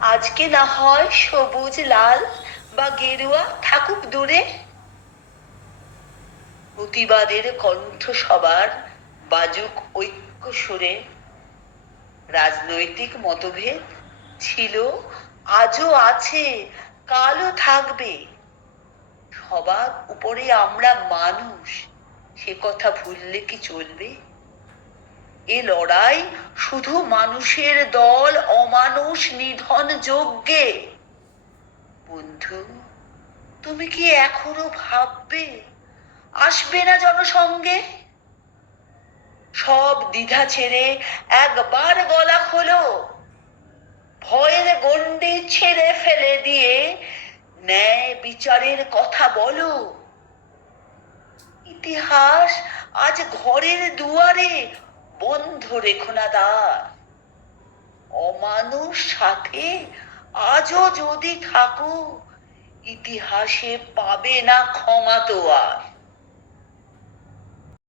আজকে না হয় সবুজ লাল বা গেরুয়া থাকুক দূরে, প্রতিবাদের কণ্ঠ সবার বাজুক ঐক্য সুরে। রাজনৈতিক মতভেদ ছিল, আজও আছে, কালও থাকবে, সবার উপরে আমরা মানুষ, সে কথা ভুললে কি চলবে? এ লড়াই শুধু মানুষের দল অমানুষ নিধন যজ্ঞে। বন্ধু, তুমি কি এখনো ভাববে, আসবে না জনসঙ্গে? সব দ্বিধা ছেড়ে একবার গলা খোলো, ভয়ের গণ্ডি ছেড়ে ফেলে দিয়ে ন্যায় বিচারের কথা বলো। ইতিহাস আজ ঘরের দুয়ারে, বন্ধ রেখো না দ্বার। অমানুষ সাথে আজও যদি থাকো, ইতিহাসে পাবে না ক্ষমা তো আর।